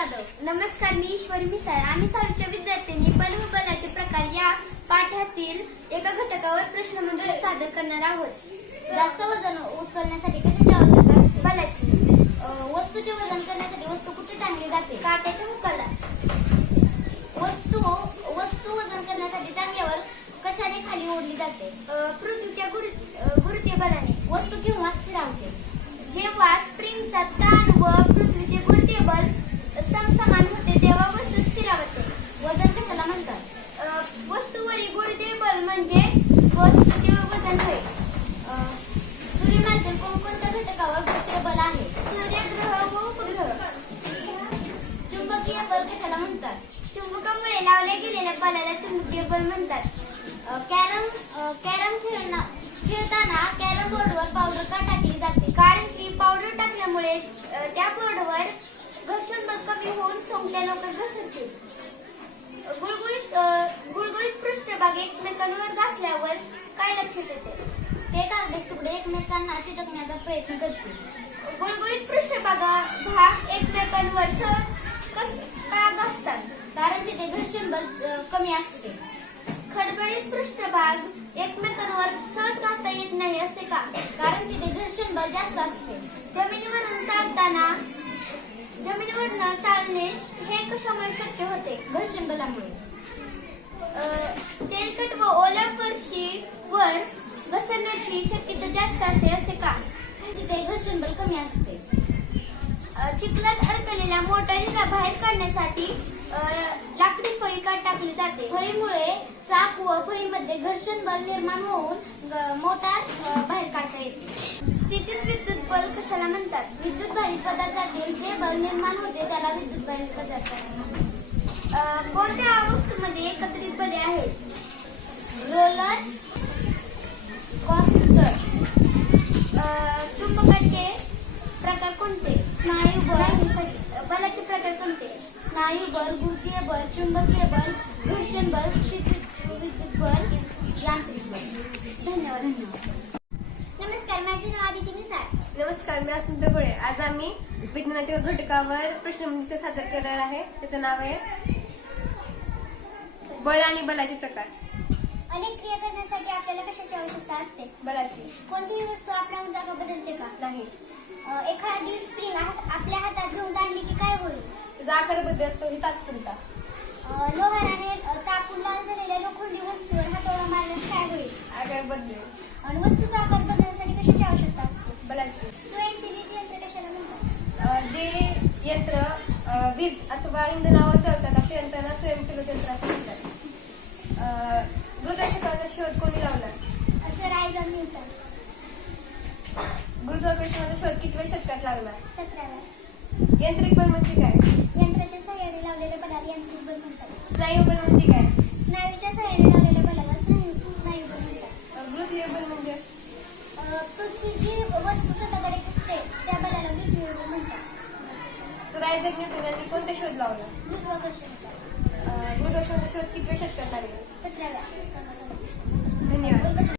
जाधव. नमस्कार मी ईश्वरी मिसाळ. आम्ही सहावीच्या विद्यार्थ्यांनी बल व बलाचे प्रकार या पाठातील एका घटकावर प्रश्नमंजुषा सादर करणार आहोत. जास्त वजन उचलण्यासाठी कशाची आवश्यकता असते? बलाची. वस्तूचे वजन करण्यासाठी वस्तू कुठे टांगली जाते? काट्याच्या मुखाला. वस्तू वस्तू वजन करण्यासाठी टांग्यावर कशाने खाली ओढली जाते? पृथ्वीच्या गुरु अ, गुरुत्व बलाने वस्तू किंवा स्थिरावते जेव्हा स्प्रिंगचा ताण व पृथ्वीचे गुरुत्व बल समसमान होते तेव्हा वस्तू स्थिरावते वजन कशाला म्हणतात अ, वस्तूवरील गुरुत्व बल म्हणजे वस्तूचे वजन होय अ, कोणकोणत्या घटकावर गुरुत्व बल आहे? सूर्य ग्रह व उपग्रह. चुंबकीय बल कशाला म्हणतात? चुंबकामुळे लावल्या गेलेल्या बलाला चुंबकीय बल म्हणतात. कॅरम कॅरम खेळणा खेळताना कॅरम बोर्डवर पावडर का टाकली जाते? कारण की पावडर टाकल्यामुळे त्या बोर्डवर घर्षण बल कमी होऊन सोंगट्या लवकर घसरतील. गुळगुळीत गुळ गुळगुळीत पृष्ठभाग एकमेकांवर घासल्यावर काय लक्षात येते ते कागदी तुकडे एकमेकांना चिटकण्याचा प्रयत्न करते. गुळगुळीत पृष्ठभागा भाग एकमेकांवर सहज कस- का घासतात कारण तिथे घर्षण बल कमी असते. खडबडीत पृष्ठभाग एकमेकांवर सहज घासता येत नाही असे का? कारण तिथे घर्षण बल जास्त असते. जमिनीवरून चालताना जमिनीवरून चालणे हे कशामुळे शक्य होते? घर्षण बलामुळे. तेलकट व ओल्या फरशी वर घसरण्याची शक्यता जास्त असते असे का? तिथे घर्षण बल कमी असते. चिखलात अडकलेल्या मोटारीला बाहेर काढण्यासाठी लाकडी फळी टाकली जाते. फळीमुळे चाक व फळीमध्ये घर्षण बल निर्माण होऊन ग- मोटार बाहेर काढता येते. स्थितीत विद्युत बल कशाला म्हणतात? विद्युत भारित पदार्थातील जे बल निर्माण होते त्याला विद्युत भारित पदार्थ कोणत्या वस्तूमध्ये एकत्रित बले आहेत? रोलर कॉस्टर अ, चुंबकाचे प्रकार कोणते स्नायू बल नाही, sorry. बलाचे प्रकार कोणते स्नायू बल गुरुत्वीय बल चुंबकीय बल घर्षण बल विद्युत बल यांत्रिक बल. धन्यवाद नमस्कार माझे नाव आदिती मिसाळ. नमस्कार मी अस्मिता गोळे. आज आम्ही विज्ञानाच्या घटकावर प्रश्नमंजुषा सादर करणार आहे. त्याचं नाव आहे बल आणि बलाचे प्रकार. अनेक क्रिया करण्यासाठी आपल्याला कशाची आवश्यकता असते? बलाची. कोणतीही वस्तू आपल्या जागा बदलते का? नाही. एखादी स्प्रिंग हातात घेऊन दांडली की काय होईल आकार बदलतो ही तात्पुरता लोहाराने तापून लाल झालेल्या लोखंडी वस्तूवर हातोडा मारल्यास काय होईल? आकार बदलेल आणि वस्तूचा आकार बदलण्यासाठी कशाची आवश्यकता असते? बलाची. स्वयंचलित यंत्र कशाला म्हणतात? जे यंत्र वीज अथवा इंधनावर चालतात अशा यंत्रणा स्वयंचलित यंत्र असं म्हणतात. गुरुत्वाकर्षणाचा शोध कोणी लावला? असं रायझन न्यूटन. गुरुत्वाकर्षणाचा शोध कितव्या शतकात लागला? सतराव्या यांत्रिक बल म्हणजे काय? यंत्राच्या सहाय्याने लावलेल्या बलाला यांत्रिक बल म्हणतात. स्नायू बल म्हणजे काय? स्नायूच्या सहाय्याने लावलेल्या बलाला स्नायू स्नायू बल म्हणतात. अं, गुरुत्वीय बल म्हणजे? अ, पृथ्वी जी वस्तू स्वतःकडे दिसते त्या बलाला पृथ्वी बल म्हणतात. रायझक न्यूटन यांनी कोणता शोध लावला? गुरुत्वाकर्षणाचा गुरुदर्शनाचा शोध कितव्या शतकात लागला सतराव्या. धन्यवाद.